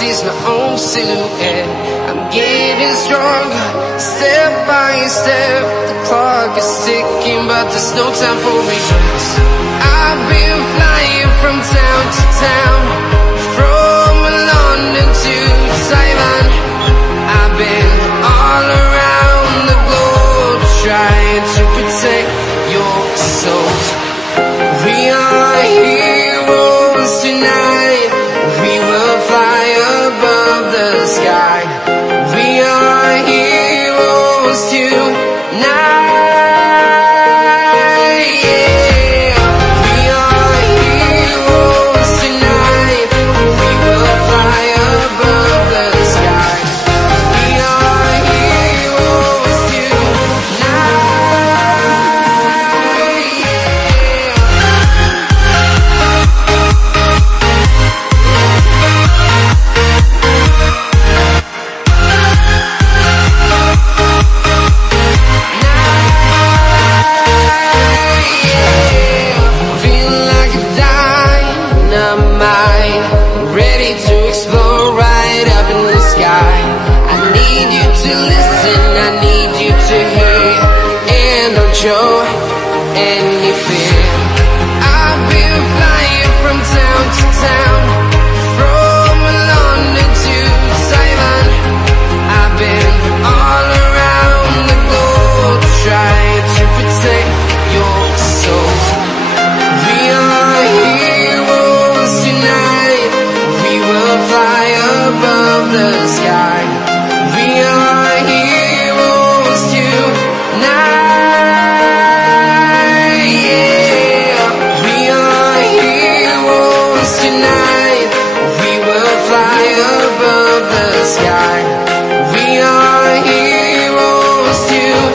sees my own silhouette. I'm getting stronger, step by step. The clock is ticking, but there's no time for regrets. I've been flying from town to town, from London to Taiwan. I've been all around the globe, trying to protect your soul. We are heroes tonight. We will fly above the sky. We are heroes tonight. Yeah. We are heroes tonight. We will fly above the sky. We are heroes tonight. Feeling like a dynamite, ready to explode right up in the sky. I need you to listen, I need you to hear, and don't show any fear. I've been flying from town to town, from London to Taiwan. I've been all around the globe, trying to protect your soul. We are heroes tonight. We will fly above the sky. We are heroes tonight. Yeah. We are heroes tonight. We will fly above the sky. We are heroes tonight.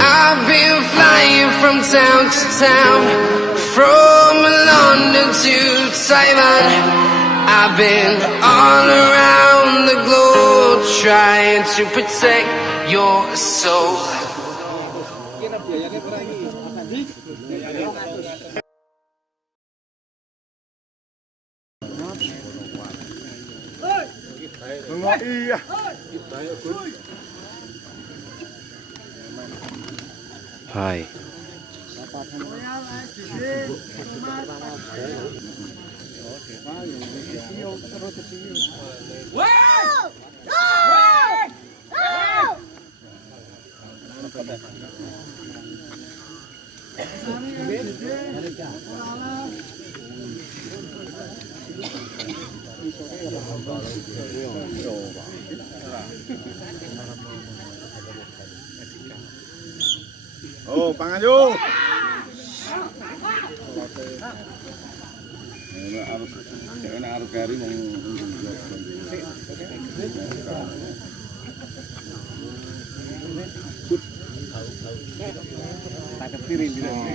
I've been flying from town to town, from London to Taiwan. I've been all around the globe, trying to protect your soul. Hai. Oh, pangan yuk. Ini harus kari mau. Tak ketirin di dalam.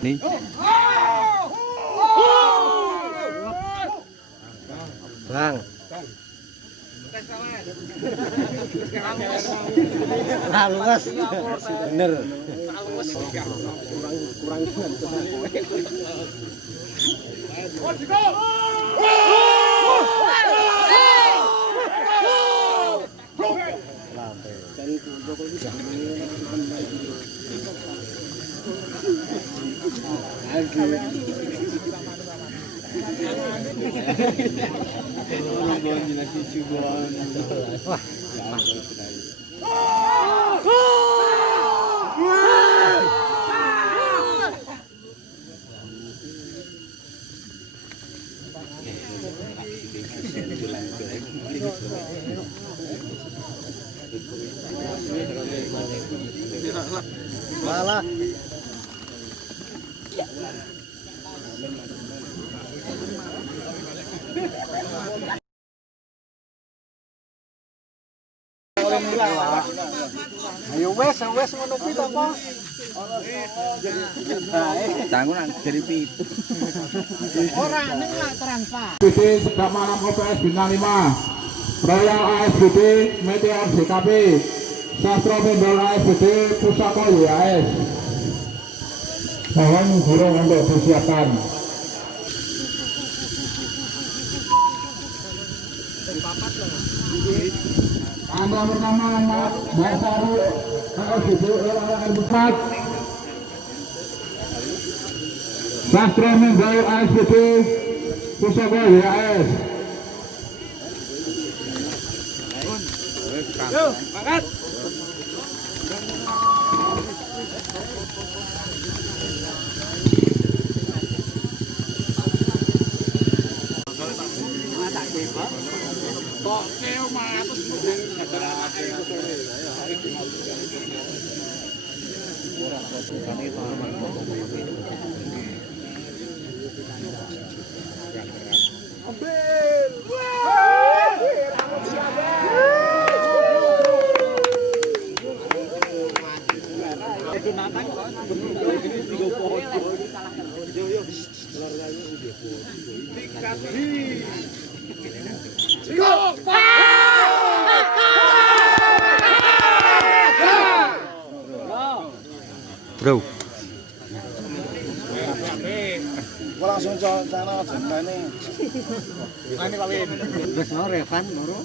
Nih. Bang. Luas. Bener. Kurang. Wah, Malah. Ayo wes ngono kuwi to apa? Tanggung nang jadi pitu. Ora ning lak transfer. BD sedang malam OPS Bintang 5 Royal ASBD Meteor JKP Sastro Vendor ASBD Pusaka YAS. Mohon burung untuk persiapan. Anda pertama Basaru ASBD Royal 4 Sastro Vendor ASBD Pusaka YAS. Yo, makan. Bro. Gua langsung sana jemane. Ini Pak Win. Wes no Revan loro.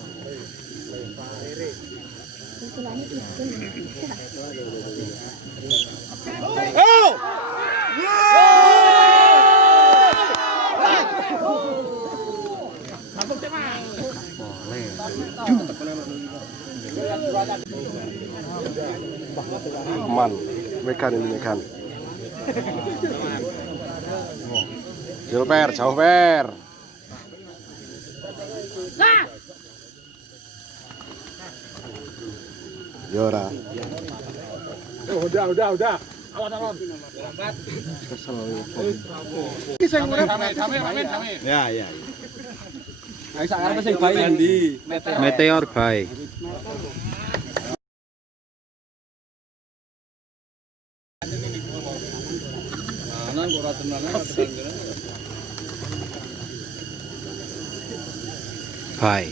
Man, mekan ini mekan. Jauh per, jauh per. Yora. Udah. Awan. Kesel. Ya. Ayo sak arep sing bayi ndi? Meteor bae. Nang kok ora tenanan Bae.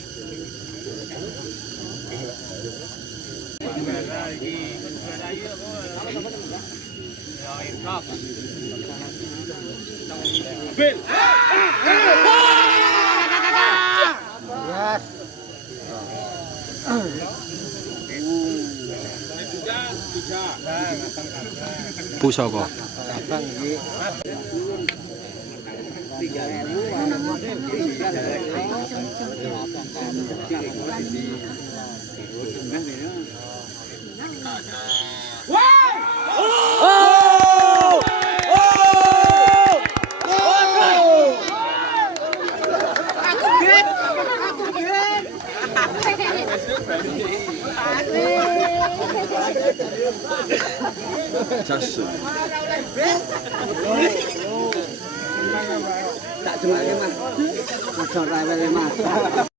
Pusaka. Tak jelake Mas. Aja rewel Mas.